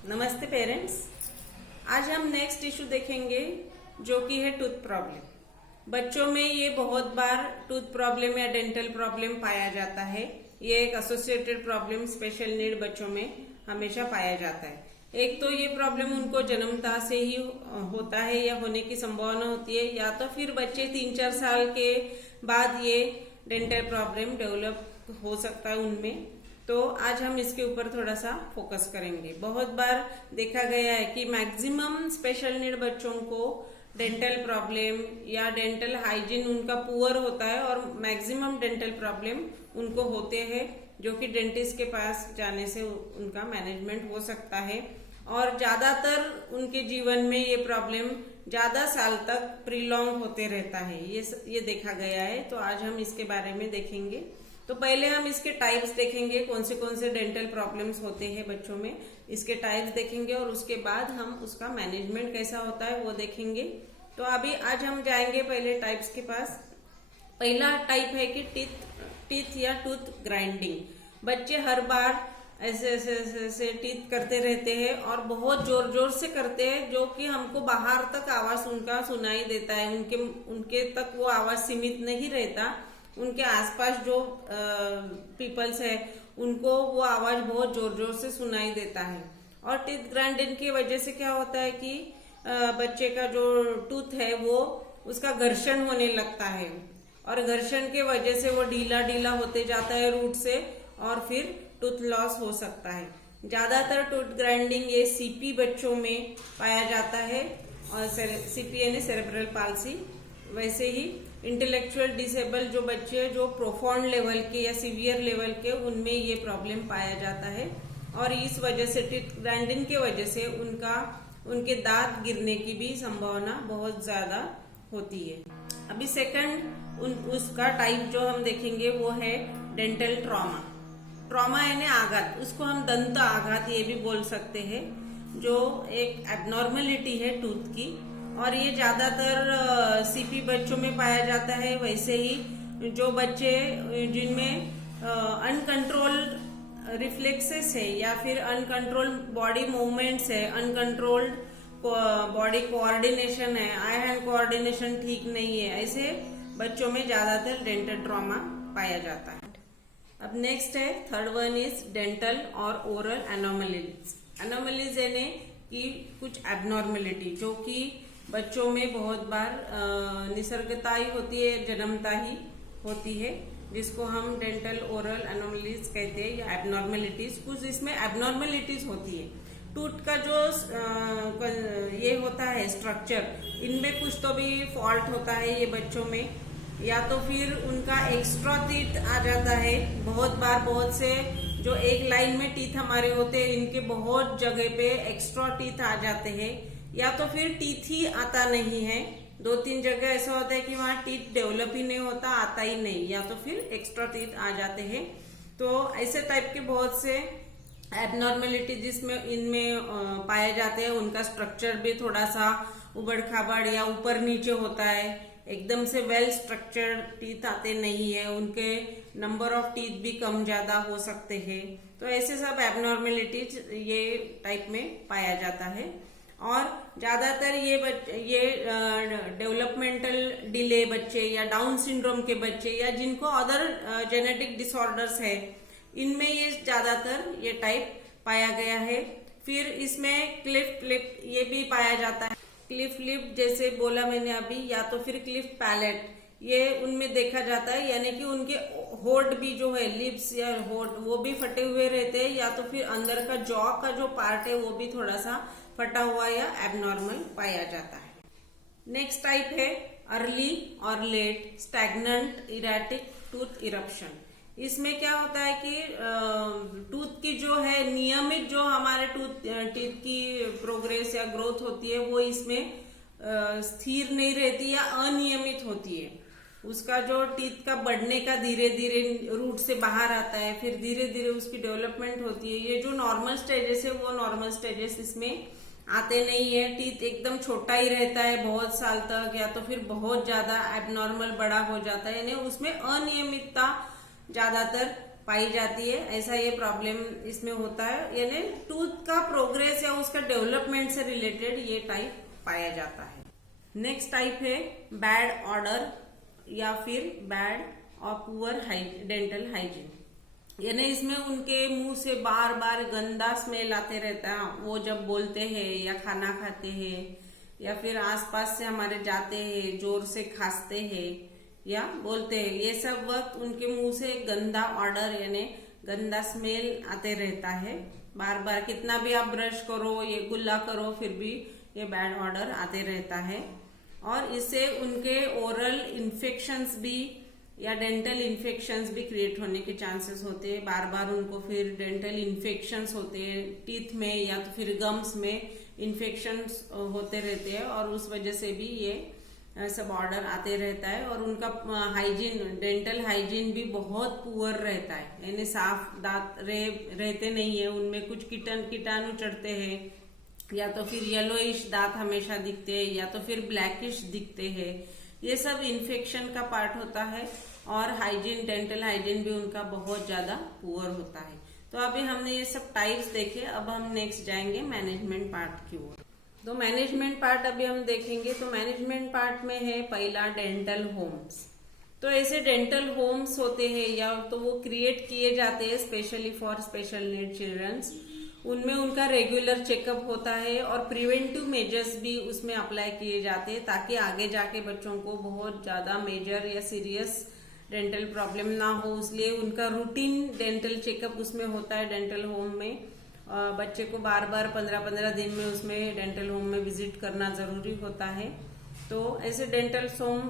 नमस्ते पेरेंट्स। आज हम नेक्स्ट इशू देखेंगे जो कि है टूथ प्रॉब्लम। बच्चों में ये बहुत बार टूथ प्रॉब्लम या डेंटल प्रॉब्लम पाया जाता है। ये एक एसोसिएटेड प्रॉब्लम स्पेशल नीड बच्चों में हमेशा पाया जाता है। एक तो ये प्रॉब्लम उनको जन्मता से ही होता है या होने की संभावना होती है, या तो फिर बच्चे 3-4 साल के बाद ये डेंटल प्रॉब्लम डेवलप हो सकता है उनमें। तो आज हम इसके ऊपर थोड़ा सा फोकस करेंगे। बहुत बार देखा गया है कि मैक्सिमम स्पेशल नीड बच्चों को डेंटल प्रॉब्लम या डेंटल हाइजीन उनका पुअर होता है और मैक्सिमम डेंटल प्रॉब्लम उनको होते हैं, जो कि डेंटिस्ट के पास जाने से उनका मैनेजमेंट हो सकता है। और ज्यादातर उनके जीवन में ये प्रॉब्लम ज्यादा साल तक प्रीलॉन्ग होते रहता है, ये देखा गया है। तो आज हम इसके बारे में देखेंगे। तो पहले हम इसके टाइप्स देखेंगे, कौन से डेंटल प्रॉब्लम्स होते हैं बच्चों में, इसके टाइप्स देखेंगे और उसके बाद हम उसका मैनेजमेंट कैसा होता है वो देखेंगे। तो अभी आज हम जाएंगे पहले टाइप्स के पास। पहला टाइप है कि टीथ या टूथ ग्राइंडिंग। बच्चे हर बार ऐसे टीथ करते रहते हैं और बहुत जोर जोर से करते हैं, जो कि हमको बाहर तक आवाज उनका सुनाई देता है। उनके तक वो आवाज सीमित नहीं रहता, उनके आसपास जो पीपल्स है उनको वो आवाज बहुत जोर जोर से सुनाई देता है। और टीथ ग्राइंडिंग की वजह से क्या होता है कि बच्चे का जो टूथ है वो उसका घर्षण होने लगता है और घर्षण के वजह से वो ढीला ढीला होते जाता है रूट से और फिर टूथ लॉस हो सकता है। ज्यादातर टूथ ग्राइंडिंग ये सीपी बच्चों में पाया जाता है और सीपी यानी सेरेब्रल पाल्सी। वैसे ही इंटेलेक्चुअल डिसेबल जो बच्चे जो प्रोफाउंड लेवल के या सीवियर लेवल के, उनमें ये प्रॉब्लम पाया जाता है। और इस वजह से टीथ ग्राइंडिंग के वजह से उनके दांत गिरने की भी संभावना बहुत ज्यादा होती है। अभी सेकंड उसका टाइप जो हम देखेंगे वो है डेंटल ट्रॉमा। ट्रॉमा यानी आघात, उसको हम दंत आघात ये भी बोल सकते हैं, जो एक एबनॉर्मलिटी है टूथ की। और ये ज्यादातर सीपी बच्चों में पाया जाता है। वैसे ही जो बच्चे जिनमें अनकंट्रोल्ड रिफ्लेक्सेस है या फिर अनकंट्रोल्ड बॉडी मूवमेंट्स है, अनकंट्रोल्ड बॉडी कोऑर्डिनेशन है, आई हैंड कोऑर्डिनेशन ठीक नहीं है, ऐसे बच्चों में ज्यादातर डेंटल ट्रॉमा पाया जाता है। अब नेक्स्ट है थर्ड वन इज डेंटल और ओरल एनोमलीज। एनोमलीज यानी कि कुछ एबनॉर्मेलिटी जो कि बच्चों में बहुत बार निसर्गता ही होती है, जन्मता ही होती है, जिसको हम डेंटल ओरल एनोमलीज कहते हैं या एबनॉर्मेलिटीज। कुछ इसमें एबनॉर्मेलिटीज होती है। टूथ का जो ये होता है स्ट्रक्चर, इनमें कुछ तो भी फॉल्ट होता है ये बच्चों में, या तो फिर उनका एक्स्ट्रा टीथ आ जाता है। बहुत बार बहुत से जो एक लाइन में टीथ हमारे होते हैं, इनके बहुत जगह पे एक्स्ट्रा टीथ आ जाते हैं, या तो फिर टीथ ही आता नहीं है। 2-3 जगह ऐसा होता है कि वहां टीथ डेवलप ही नहीं होता, आता ही नहीं, या तो फिर एक्स्ट्रा टीथ आ जाते हैं। तो ऐसे टाइप के बहुत से एबनॉर्मेलिटी जिसमें इनमें पाए जाते हैं, उनका स्ट्रक्चर भी थोड़ा सा उबड़ खाबड़ या ऊपर नीचे होता है, एकदम से वेल स्ट्रक्चर्ड टीथ आते नहीं है, उनके नंबर ऑफ टीथ भी कम ज्यादा हो सकते हैं। तो ऐसे सब एबनॉर्मेलिटीज ये टाइप में पाया जाता है। और ज्यादातर ये डेवलपमेंटल डिले बच्चे या डाउन सिंड्रोम के बच्चे या जिनको अदर जेनेटिक डिसऑर्डर्स है, इनमें ये ज्यादातर ये टाइप पाया गया है। फिर इसमें क्लिफ्ट लिप ये भी पाया जाता है। क्लिफ्ट लिप जैसे बोला मैंने अभी, या तो फिर क्लिफ्ट पैलेट, ये उनमें देखा जाता है, यानी कि उनके होठ भी जो है, लिप्स या होठ वो भी फटे हुए रहते हैं, या तो फिर अंदर का जॉ का जो पार्ट है वो भी थोड़ा सा फटा हुआ या एबनॉर्मल पाया जाता है। नेक्स्ट टाइप है अर्ली और late stagnant erratic tooth eruption. इसमें क्या होता है कि टूथ की जो है नियमित जो हमारे टीथ की प्रोग्रेस या ग्रोथ होती है वो इसमें स्थिर नहीं रहती या अनियमित होती है। उसका जो टीथ का बढ़ने का धीरे धीरे रूट से बाहर आता है, फिर धीरे धीरे उसकी डेवलपमेंट होती है। ये जो नॉर्मल स्टेजेस है वो नॉर्मल स्टेजेस इसमें आते नहीं है। टीथ एकदम छोटा ही रहता है बहुत साल तक, या तो फिर बहुत ज्यादा एबनॉर्मल बड़ा हो जाता है, यानी उसमें अनियमितता ज्यादातर पाई जाती है। ऐसा ये प्रॉब्लम इसमें होता है, यानी टूथ का प्रोग्रेस या या उसका डेवलपमेंट से रिलेटेड ये टाइप पाया जाता है। नेक्स्ट टाइप है बैड ऑर्डर या फिर बैड और पुअर डेंटल हाइजीन, यानी इसमें उनके मुंह से बार बार गंदा स्मेल आते रहता है, वो जब बोलते हैं या खाना खाते हैं या फिर आसपास से हमारे जाते हैं, जोर से खांसते हैं या बोलते हैं, ये सब वक्त उनके मुंह से गंदा ऑर्डर यानी गंदा स्मेल आते रहता है। बार बार कितना भी आप ब्रश करो, ये कुल्ला करो, फिर भी ये बैड ऑर्डर आते रहता है। और इससे उनके ओरल इन्फेक्शंस भी या डेंटल इन्फेक्शंस भी क्रिएट होने के चांसेस होते हैं। बार बार उनको फिर डेंटल इन्फेक्शंस होते हैं, टीथ में या तो फिर गम्स में इन्फेक्शंस होते रहते हैं और उस वजह से भी ये सब ऑर्डर आते रहता है। और उनका हाइजीन, डेंटल हाइजीन भी बहुत पुअर रहता है, यानी साफ दांत रहते नहीं है, उनमें कुछ कीटाणु चढ़ते हैं या तो फिर येलोइश दांत हमेशा दिखते हैं या तो फिर ब्लैकिश दिखते हैं। ये सब इन्फेक्शन का पार्ट होता है और हाइजीन, डेंटल हाइजीन भी उनका बहुत ज्यादा पुअर होता है। तो अभी हमने ये सब टाइप्स देखे, अब हम नेक्स्ट जाएंगे मैनेजमेंट पार्ट की ओर। तो मैनेजमेंट पार्ट अभी हम देखेंगे। तो मैनेजमेंट पार्ट में है पहला डेंटल होम्स। तो ऐसे डेंटल होम्स होते हैं या तो वो क्रिएट किए जाते हैं specially for special need childrens. उनमें उनका रेगुलर चेकअप होता है और प्रिवेंटिव मेजर्स भी उसमें अप्लाई किए जाते हैं ताकि आगे जाके बच्चों को बहुत ज्यादा मेजर या सीरियस डेंटल प्रॉब्लम ना हो। इसलिए उनका रूटीन डेंटल चेकअप उसमें होता है डेंटल होम में। बच्चे को बार बार 15-15 दिन में उसमें डेंटल होम में विजिट करना जरूरी होता है। तो ऐसे डेंटल होम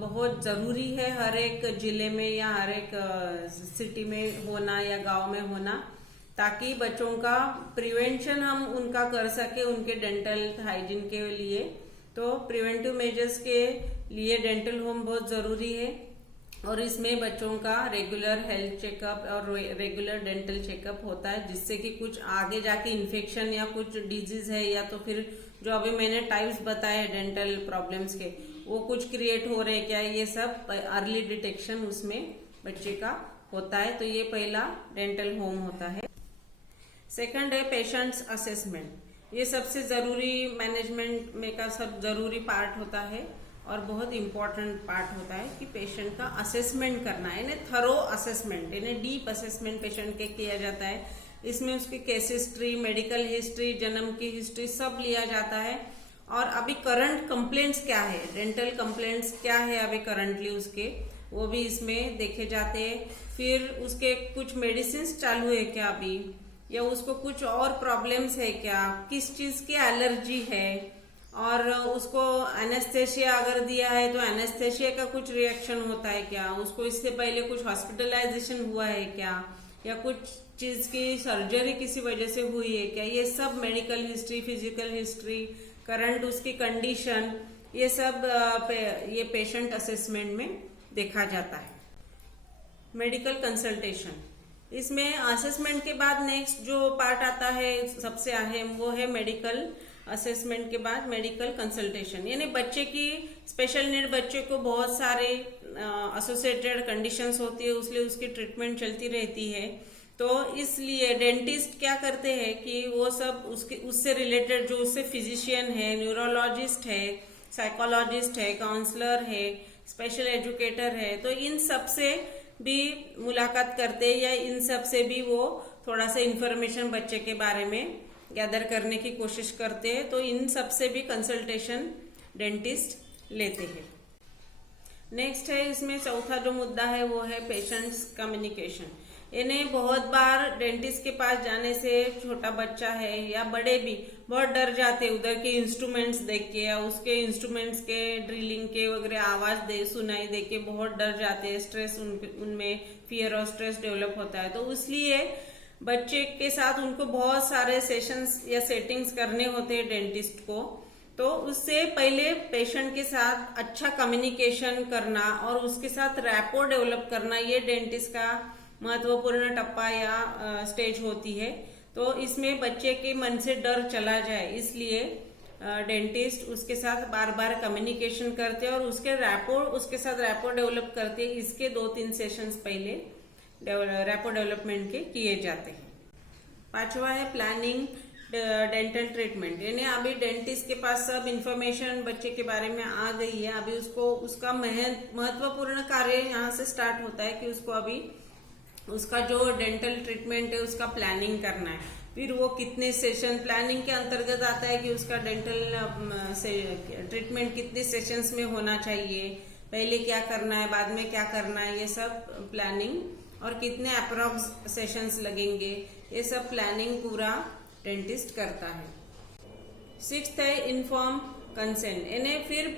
बहुत जरूरी है हर एक जिले में या हर एक सिटी में होना या गांव में होना, ताकि बच्चों का प्रिवेंशन हम उनका कर सके उनके डेंटल हाइजीन के लिए। तो प्रिवेंटिव मेजर्स के लिए डेंटल होम बहुत जरूरी है और इसमें बच्चों का रेगुलर हेल्थ चेकअप और रेगुलर डेंटल चेकअप होता है, जिससे कि कुछ आगे जाके इन्फेक्शन या कुछ डिजीज है या तो फिर जो अभी मैंने टाइप्स बताए डेंटल प्रॉब्लम्स के, वो कुछ क्रिएट हो रहे क्या, ये सब अर्ली डिटेक्शन उसमें बच्चे का होता है। तो ये पहला डेंटल होम होता है। सेकंड है पेशेंट्स असेसमेंट। ये सबसे जरूरी मैनेजमेंट में का सब जरूरी पार्ट होता है और बहुत इंपॉर्टेंट पार्ट होता है कि पेशेंट का असेसमेंट करना है, यानी थरो असेसमेंट, यानी डीप असेसमेंट पेशेंट के किया जाता है। इसमें उसकी केस हिस्ट्री, मेडिकल हिस्ट्री, जन्म की हिस्ट्री सब लिया जाता है। और अभी करंट कंप्लेंट्स क्या है, डेंटल कंप्लेंट्स क्या है अभी करंटली उसके, वो भी इसमें देखे जाते हैं। फिर उसके कुछ मेडिसिन चालू है क्या अभी, या उसको कुछ और प्रॉब्लम्स है क्या, किस चीज की एलर्जी है, और उसको एनेस्थेशिया अगर दिया है तो एनेस्थेशिया का कुछ रिएक्शन होता है क्या, उसको इससे पहले कुछ हॉस्पिटलाइजेशन हुआ है क्या, या कुछ चीज की सर्जरी किसी वजह से हुई है क्या, ये सब medical history, physical history, current उसकी कंडीशन, ये सब ये पेशेंट असेसमेंट में देखा जाता है। मेडिकल कंसल्टेशन, इसमें असेसमेंट के बाद नेक्स्ट जो पार्ट आता है सबसे अहम, वो है मेडिकल असेसमेंट के बाद मेडिकल कंसल्टेशन। यानी बच्चे की स्पेशल नीड बच्चे को बहुत सारे एसोसिएटेड कंडीशंस होती है, इसलिए उसकी ट्रीटमेंट चलती रहती है। तो इसलिए डेंटिस्ट क्या करते हैं कि वो सब उससे रिलेटेड जो उससे फिजिशियन है, न्यूरोलॉजिस्ट है, साइकोलॉजिस्ट है, काउंसलर है, स्पेशल एजुकेटर है, तो इन सब से भी मुलाकात करते हैं या इन सब से भी वो थोड़ा सा इंफॉर्मेशन बच्चे के बारे में गैदर करने की कोशिश करते हैं। तो इन सब से भी कंसल्टेशन डेंटिस्ट लेते हैं। नेक्स्ट है इसमें चौथा जो मुद्दा है वो है पेशेंट्स कम्युनिकेशन। इन्हें बहुत बार डेंटिस्ट के पास जाने से छोटा बच्चा है या बड़े भी बहुत डर जाते, उधर के इंस्ट्रूमेंट्स देख के या उसके इंस्ट्रूमेंट्स के ड्रिलिंग के वगैरह आवाज सुनाई दे के बहुत डर जाते हैं। स्ट्रेस उनमें फियर और स्ट्रेस डेवलप होता है। तो इसलिए बच्चे के साथ उनको बहुत सारे सेशंस या सेटिंग्स करने होते हैं डेंटिस्ट को। तो उससे पहले पेशेंट के साथ अच्छा कम्युनिकेशन करना और उसके साथ रैपो डेवलप करना, ये डेंटिस्ट का महत्वपूर्ण टप्पा या स्टेज होती है। तो इसमें बच्चे के मन से डर चला जाए, इसलिए डेंटिस्ट उसके साथ बार बार कम्युनिकेशन करते हैं और उसके साथ रैपो डेवलप करते हैं। इसके 2-3 सेशंस पहले रैपो डेवलपमेंट के किए जाते हैं। 5वां है प्लानिंग डेंटल ट्रीटमेंट, यानी अभी डेंटिस्ट के पास सब इंफॉर्मेशन बच्चे के बारे में आ गई है। अभी उसको उसका महत्वपूर्ण कार्य यहाँ से स्टार्ट होता है कि उसको अभी उसका जो डेंटल ट्रीटमेंट है उसका प्लानिंग करना है। फिर वो कितने सेशन प्लानिंग के अंतर्गत आता है कि उसका डेंटल ट्रीटमेंट कितने सेशंस में होना चाहिए, पहले क्या करना है, बाद में क्या करना है, ये सब प्लानिंग, और कितने अप्रॉक्स सेशंस लगेंगे, ये सब प्लानिंग पूरा डेंटिस्ट करता है। 6th है इन्फॉर्म कंसेंट, यानी फिर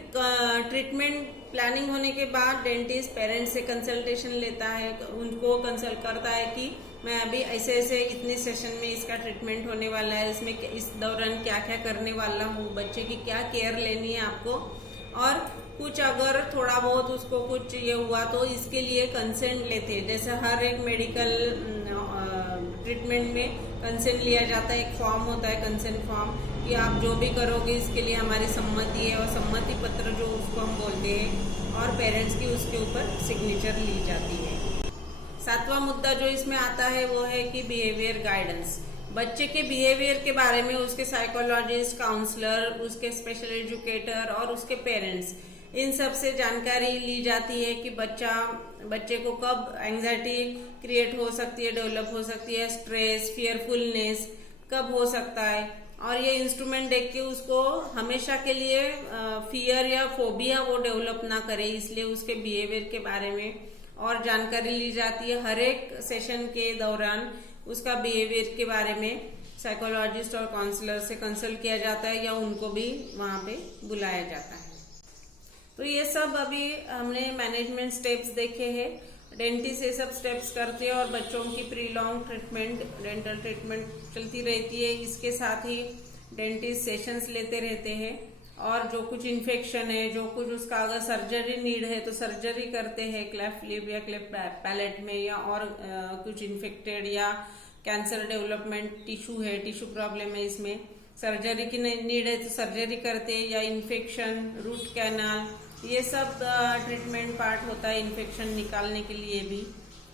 ट्रीटमेंट प्लानिंग होने के बाद डेंटिस्ट पेरेंट्स से कंसल्टेशन लेता है, उनको कंसल्ट करता है कि मैं अभी ऐसे ऐसे इतने सेशन में इसका ट्रीटमेंट होने वाला है, इसमें इस दौरान क्या क्या करने वाला हूँ, बच्चे की क्या केयर लेनी है आपको, और कुछ अगर थोड़ा बहुत उसको कुछ ये हुआ तो इसके लिए कंसेंट लेते हैं। जैसे हर एक मेडिकल ट्रीटमेंट में कंसेंट लिया जाता है, एक फॉर्म होता है कंसेंट फॉर्म, कि आप जो भी करोगे इसके लिए हमारी सम्मति है, और सम्मति पत्र जो उसको हम बोलते हैं, और पेरेंट्स की उसके ऊपर सिग्नेचर ली जाती है। 7वां मुद्दा जो इसमें आता है वो है कि बिहेवियर गाइडेंस, बच्चे के बिहेवियर के बारे में उसके साइकोलॉजिस्ट, काउंसलर, उसके स्पेशल एजुकेटर और उसके पेरेंट्स, इन सब से जानकारी ली जाती है कि बच्चे को कब एंजाइटी क्रिएट हो सकती है, डेवलप हो सकती है, स्ट्रेस, फियरफुलनेस कब हो सकता है, और ये इंस्ट्रूमेंट देख के उसको हमेशा के लिए फियर या फोबिया वो डेवलप ना करे, इसलिए उसके बिहेवियर के बारे में और जानकारी ली जाती है। हर एक सेशन के दौरान उसका बिहेवियर के बारे में साइकोलॉजिस्ट और काउंसलर से कंसल्ट किया जाता है, या उनको भी वहां पे बुलाया जाता है। तो ये सब अभी हमने मैनेजमेंट स्टेप्स देखे हैं। डेंटिस्ट ये सब स्टेप्स करते हैं और बच्चों की pre long treatment, dental treatment चलती रहती है। इसके साथ ही डेंटिस्ट सेशंस लेते रहते हैं, और जो कुछ इन्फेक्शन है, जो कुछ उसका अगर सर्जरी नीड है तो सर्जरी करते हैं क्लेफ्ट लिप या क्लेफ्ट पैलेट में, या और कुछ इन्फेक्टेड या कैंसर डेवलपमेंट टिश्यू है, टिश्यू प्रॉब्लम है, इसमें सर्जरी की नीड है तो सर्जरी करते हैं, या इन्फेक्शन, रूट कैनाल, ये सब ट्रीटमेंट पार्ट होता है इन्फेक्शन निकालने के लिए भी।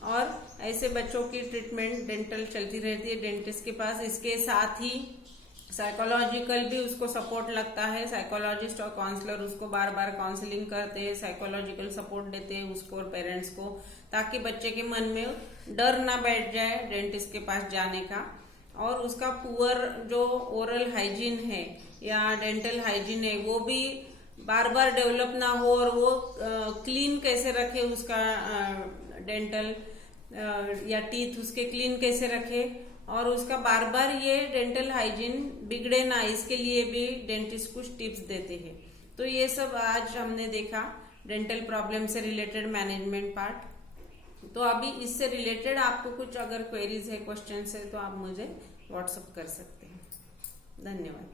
और ऐसे बच्चों की ट्रीटमेंट डेंटल चलती रहती है डेंटिस्ट के पास। इसके साथ ही साइकोलॉजिकल भी उसको सपोर्ट लगता है, साइकोलॉजिस्ट और काउंसलर उसको बार बार काउंसलिंग करते हैं, साइकोलॉजिकल सपोर्ट देते हैं उसको और पेरेंट्स को, ताकि बच्चे के मन में डर ना बैठ जाए डेंटिस्ट के पास जाने का। और उसका पुअर जो ओरल हाइजीन है या डेंटल हाइजीन है वो भी बार बार डेवलप ना हो, और वो क्लीन कैसे रखे उसका डेंटल या टीथ उसके क्लीन कैसे रखे, और उसका बार बार ये डेंटल हाइजीन बिगड़े ना, इसके लिए भी डेंटिस्ट कुछ टिप्स देते हैं। तो ये सब आज हमने देखा डेंटल प्रॉब्लम से रिलेटेड मैनेजमेंट पार्ट। तो अभी इससे रिलेटेड आपको कुछ अगर क्वेरीज है, क्वेश्चंस है, तो आप मुझे व्हाट्सएप कर सकते हैं। धन्यवाद।